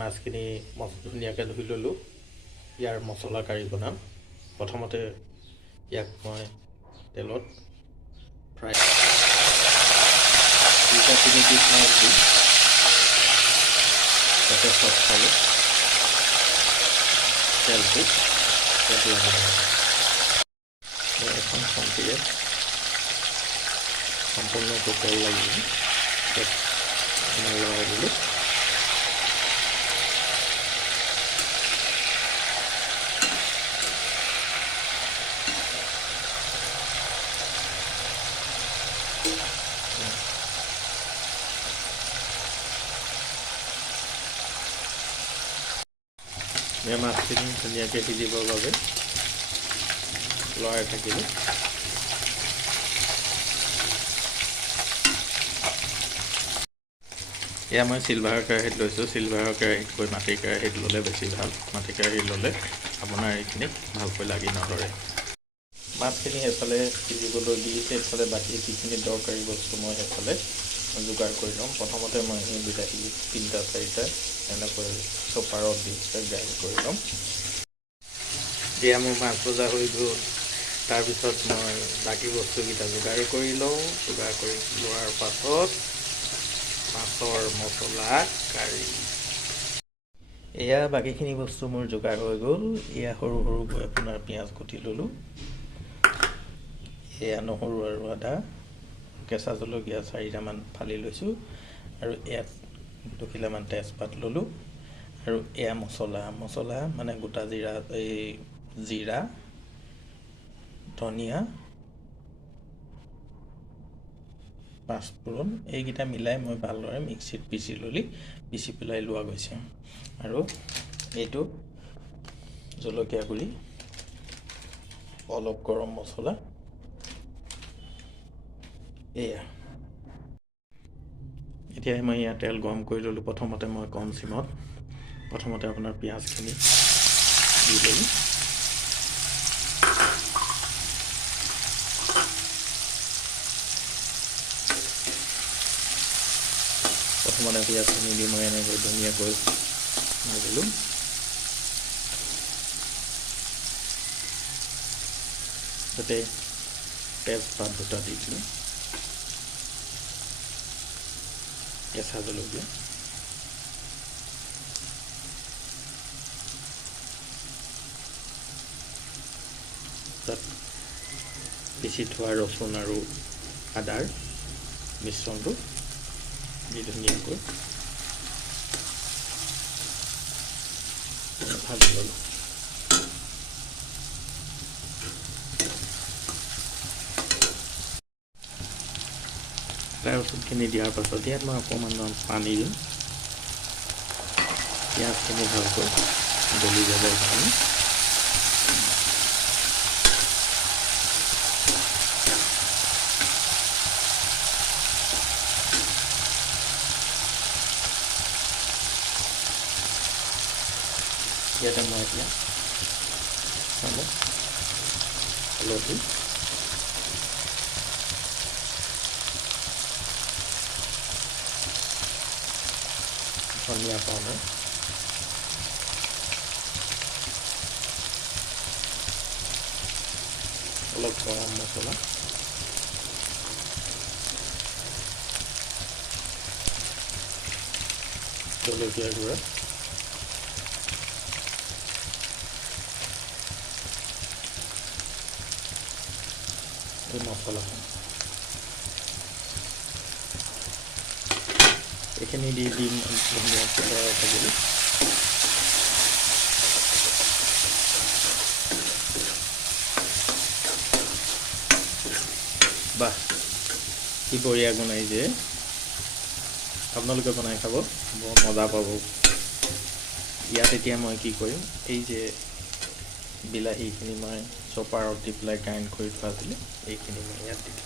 মাছখিনি ধুনীয়াকৈ ধুই ল'লোঁ ইয়াৰ মছলা কাৰি বনাম প্ৰথমতে ইয়াক মই তেলত ফ্ৰাই 2-3 পিচ মাছ দি তাতে চব খালোঁ তেলটো ইয়াত লাগি মই এখন খন্তিৰে সম্পূৰ্ণকৈ তেল লাগি তাত লগাই দিলোঁ মাছখিনি ধুনীয়াকৈ সিজিবৰ বাবে লৰাই থাকিলোঁ এয়া মই চিলভাৰৰ কেৰাহীত লৈছোঁ চিলভাৰৰ কেৰাহীতকৈ মাটিৰ কেৰাহীত ল'লে বেছি ভাল মাটিৰ কেৰাহীত ল'লে আপোনাৰ এইখিনি ভালকৈ লাগি নধৰে মাছখিনি সেইফালে সিজিবলৈ দি সেইফালে বাকী যিখিনি দৰকাৰী বস্তু মই সেইফালে যোগাৰ কৰি ল'ম প্ৰথমতে মই এই বিলাহী 3-4টা এনেকৈ চপাৰত দি গ্ৰাইণ্ড কৰি ল'ম এতিয়া মোৰ মাছ ভজা হৈ গ'ল তাৰপিছত মই বাকী বস্তুকেইটা যোগাৰ কৰি লওঁ যোগাৰ কৰি লোৱাৰ পাছত মাছৰ মছলা কাৰি এয়া বাকীখিনি বস্তু মোৰ যোগাৰ হৈ গ'ল এয়া সৰু সৰুকৈ আপোনাৰ পিঁয়াজ কুটি ল'লোঁ এয়া নহৰু আৰু আদা কেঁচা জলকীয়া 4টামান ফালি লৈছোঁ আৰু ইয়াত 2 কিলোমান তেজপাত ল'লোঁ আৰু এয়া মছলা মানে গোটা জিৰা এই জিৰা ধনিয়া পাঁচফোৰণ এইকেইটা মিলাই মই ভালদৰে মিক্সিত পিচি পেলাই লোৱা গৈছে আৰু এইটো জলকীয়া গুড়ি অলপ গৰম মছলা এয়া এতিয়া মই ইয়াত তেল গৰম কৰি ল'লোঁ প্ৰথমতে মই কম চিমত প্ৰথমতে আপোনাৰ পিঁয়াজখিনি দি ল'লোঁ প্ৰথমতে পিঁয়াজখিনি দি মই এনেকৈ ধুনীয়াকৈ ভাজিলোঁ তাতে তেজপাত 2টা দি দিলোঁ কেঁচা জলকীয়া তাত পিচি থোৱা ৰচুন আৰু আদাৰ মিশ্ৰণটো দি ধুনীয়াকৈ ভাজি ল'লোঁ ৰচুনখিনি দিয়াৰ পাছত ইয়াত মই অকণমান পানী দিম পিঁয়াজখিনি ভালকৈ গলি যাবৰ কাৰণে ইয়াতে মই এতিয়া হালধি ধনিয়া পাউডাৰ অলপ গৰম মছলা জলকীয়া গুড়া এই মছলাখন এইখিনি দি দিম ধুনীয়াকৈ লৰাই থাকিলোঁ বাহ কি বঢ়িয়া বনাই যে আপোনালোকে বনাই খাব বৰ মজা পাব ইয়াত এতিয়া মই কি কৰিম এই যে বিলাহীখিনি মই চপাৰত দি পেলাই গ্ৰাইণ্ড কৰি থোৱা আছিলে এইখিনি মই ইয়াত দি দিম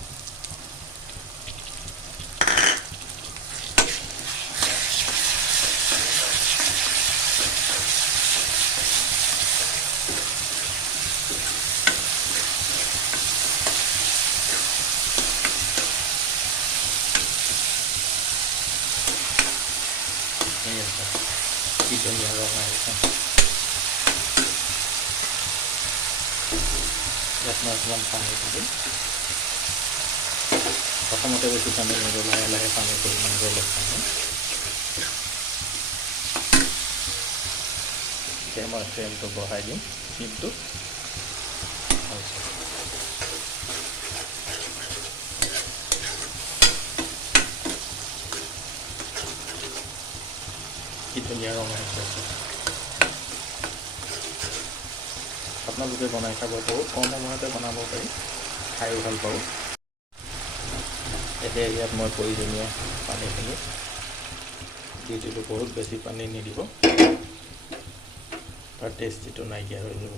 কি ধুনীয়া ৰং আহিছে। ইয়াত মই অকণমান পানী দিম। প্ৰথমতে বেছি পানী নিদিওঁ, লাহে লাহে পানীৰ পৰিমাণটো অলপ কমাম। এতিয়া মই ফ্লেমটো বঢ়াই দিম, কিন্তু কি ধুনীয়া ৰং আহিছে। আপোনালোকে বনাই খাব, বহুত কম সময়তে বনাব পাৰি, খায়ো ভাল পাব। এতিয়া ইয়াত মই প্ৰয়োজনীয় পানীখিনি দি দিলোঁ। বহুত বেছি পানী নিদিব, তাৰ টেষ্টিটো নাইকিয়া হৈ যাব।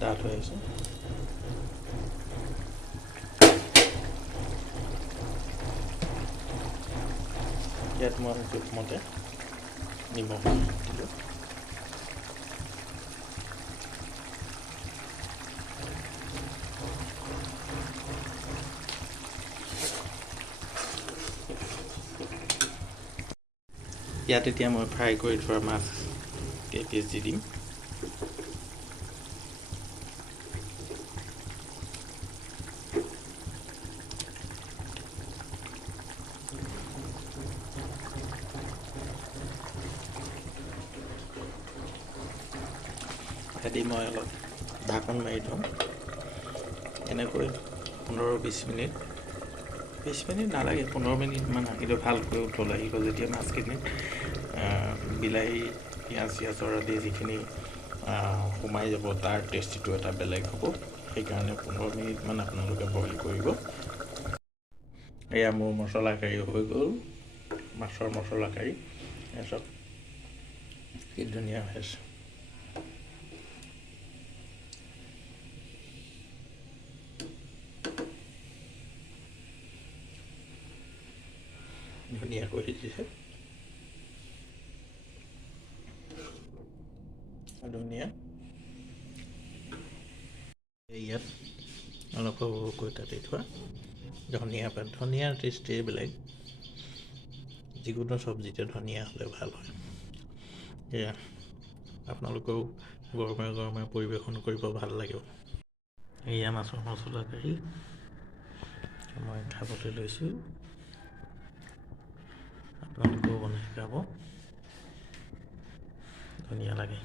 ডাঠ হৈ আছে। ইয়াত মই জোখমতে নিমখ দিলোঁ। ইয়াত এতিয়া মই ফ্ৰাই কৰি থোৱা মাছ কেইপিচ দি দিম। দি মই অলপ ঢাকন মাৰি থওঁ। এনেকৈ 15-20 মিনিট, 20 মিনিট নালাগে, 15 মিনিটমান আহিলে ভালকৈ উতল আহিব। যেতিয়া মাছখিনিত বিলাহী, পিঁয়াজ চিয়াজৰ আদি যিখিনি সোমাই যাব, তাৰ টেষ্টিটো এটা বেলেগ হ'ব। সেইকাৰণে 15 মিনিটমান আপোনালোকে বইল কৰিব। এয়া মোৰ মছলা কাৰী হৈ গ'ল, মাছৰ মছলা কাৰী। এয়া কি ধুনীয়া হৈছে। ধুনীয়াকৈ সিজিছে, ধুনীয়া। ইয়াত অলপ সৰুকৈ কাটি থোৱা ধনিয়া পাত, ধনিয়াৰ টেষ্টেই বেলেগ। যিকোনো চব্জিতে ধনিয়া হ'লে ভাল হয়। এয়া আপোনালোকেও গৰমে গৰমে পৰিৱেশন কৰিব, ভাল লাগিব। এয়া মাছৰ মছলা কাৰী মই খাবলৈ লৈছোঁ। আপোনালোকেও বনাই খাব, ধুনীয়া লাগে।